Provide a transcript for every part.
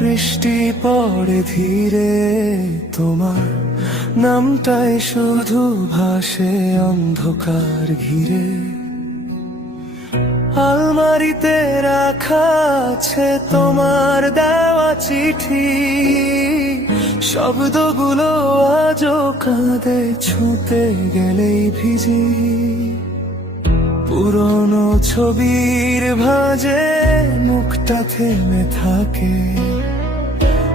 বৃষ্টি পড়ে ধীরে, তোমার নামটাই শুধু ভাসে অন্ধকার ঘিরে। আলমারিতে রাখা আছে তোমার দেওয়া চিঠি, শব্দগুলো আজও কাঁদে ছুঁতে গেলেই ভিজি। পুরনো ছবির ভাঁজে মুখটা থেমে থাকে,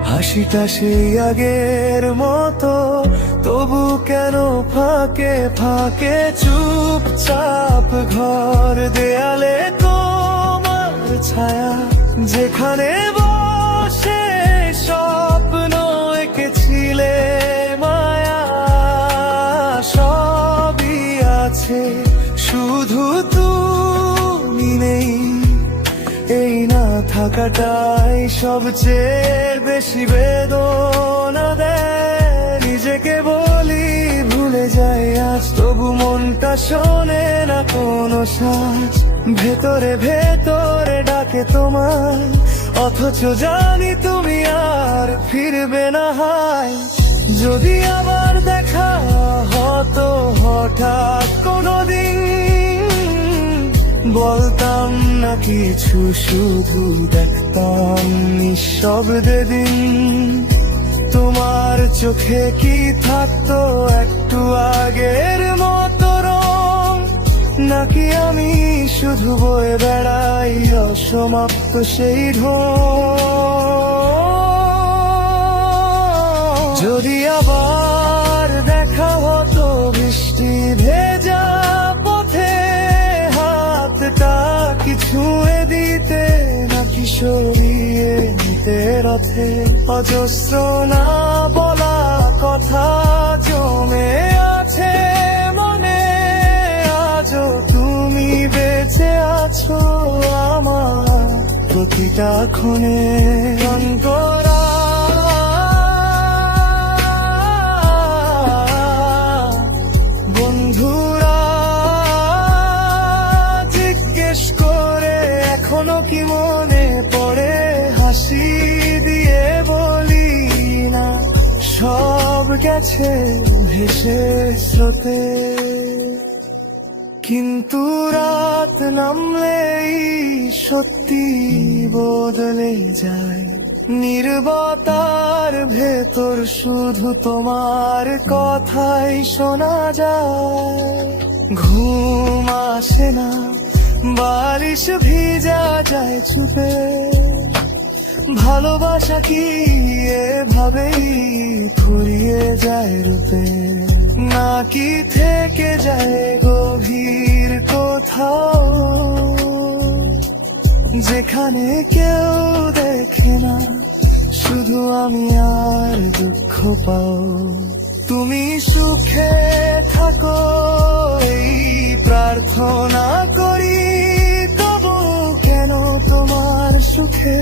হাসিটা সেই আগের মতো, তবু কেন ফাঁকে ফাঁকে চুপচাপ ঘর দেয়ালে তোমার ছায়া, যেখানে বসে স্বপ্ন এঁকেছিলে মায়া। সবই আছে, শুধু তুমি নেই। এই না থাকাটাই সবচেয়ে বেশি বেদনা দেয়। নিজেকে বলি ভুলে যাই আজ, তবু মনটা শোনে না কোনো সাজ। ভেতরে ভেতরে ডাকে তোমার, অথচ জানি তুমি আর ফিরবে না। হায় যদি আবার দেখা হতো হঠাৎ কোনোদিন, বলতাম না কিছু, শুধু দেখতাম নিঃশব্দে দিন। তোমার চোখে কি থাকতো একটু আগের মতো রং, নাকি আমি শুধু বয়ে বেড়াই অসমাপ্ত সেই ঢোল। যদি আবার দেখা হতো বৃষ্টি ভেজা পথে, হাতটা কি ছুঁয়ে দিতে নাকি সরিয়ে নিতে রথে। অজস্র না বলা কথা জমে আছে মনে, আজও তুমি বেঁচে আছো আমার প্রতিটা ক্ষণে। অন্তরা বন্ধুরা জিজ্ঞেস করে এখনো কি মনে পড়ে, হাসি দিয়ে বলি না সব গেছে ভেসে স্রোতে। কিন্তু রাত নামলেই সত্যি বদলে যায়, নীরবতার ভেতর শুধু তোমার কথাই শোনা যায়। ঘুম আসে না, বালিশ ভিজা যায় চুপে, ভালোবাসা কি এভাবেই ফুরিয়ে যায় রূপে, নাকি থেকে যায় গভীর কোথাও, যেখানে কেউ দেখে না, শুধু আমি আর দুঃখ পাও। তুমি সুখে থাকো এই প্রার্থনা করি, তবু কেন তোমার সুখে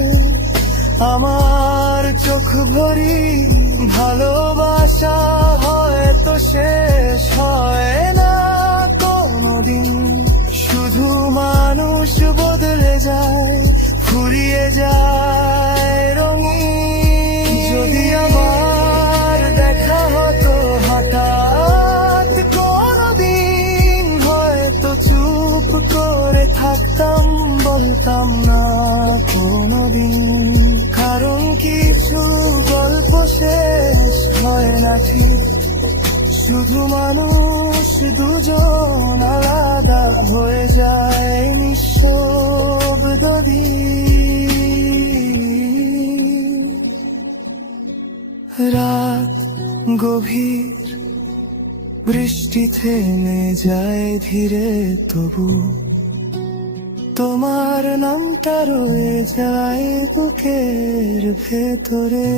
আমার চোখ ভরি। ভালোবাসা হয়তো শেষ হয় না কোনোদিন, শুধু মানুষ বদলে যায়, ফুরিয়ে যায় রঙিন। যদি আমার দেখা হতো হঠাৎ কোনোদিন, হয়তো চুপ করে থাকতাম, বলতাম না কোনোদিন। কারণ কিছু গল্প শেষ হয় না ঠিক, শুধু মানুষ দুজন আলাদা হয়ে যায় নিঃশব্দ দিন। রাত গভীর, বৃষ্টি থেমে যায় ধীরে, তবু তোমার নামটা রয়ে যায় বুকের ভেতরে।